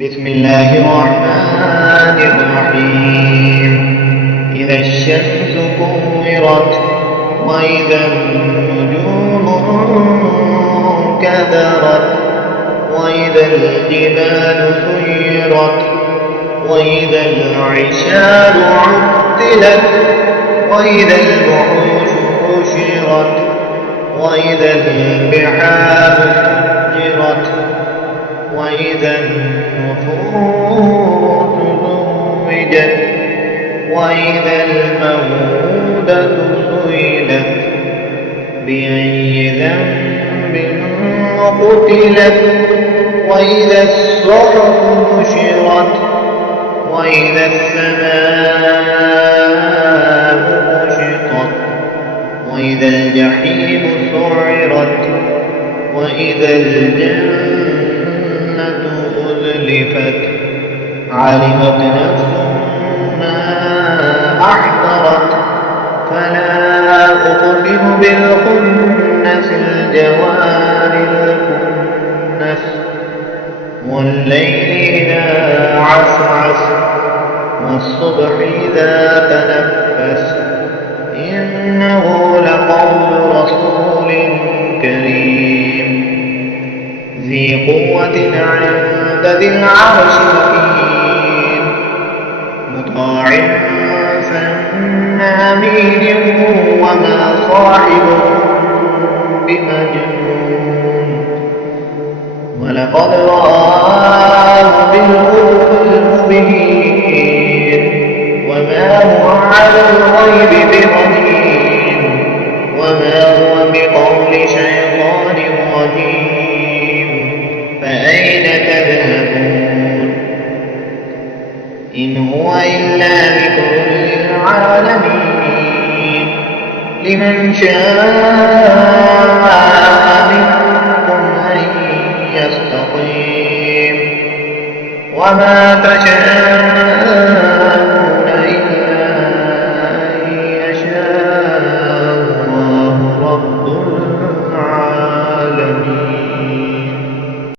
بسم الله الرحمن الرحيم. إذا الشمس كورت وإذا النجوم انكدرت وإذا الجبال سيرت وإذا العشار عطلت وإذا الوحوش حشرت وإذا البحار سجرت وإذا النفوس زوجت وإذا الموءودة سئلت بأي ذنب قتلت وإذا الصحف نشرت وإذا السماء كشطت وإذا الجحيم سعرت وإذا الجنة أزلفت علمت نفس ما أحضرت فلا أقسم بالخنس الجوار الكنس والليل إذا عسعس والصبح إذا تنفس إنه لقول رسول كريم ذي قوة عند ذي العرش مكين مطاع ثم أمين وما صاحبكم بمجنون ولقد رآه بالأفق المبين وما هو على الغيب بضنين وما هو بقول شيطان رجيم فأين تذهبون إن هو إلا ذكر للعالمين لمن شاء منكم أن يستقيم وما تشاءون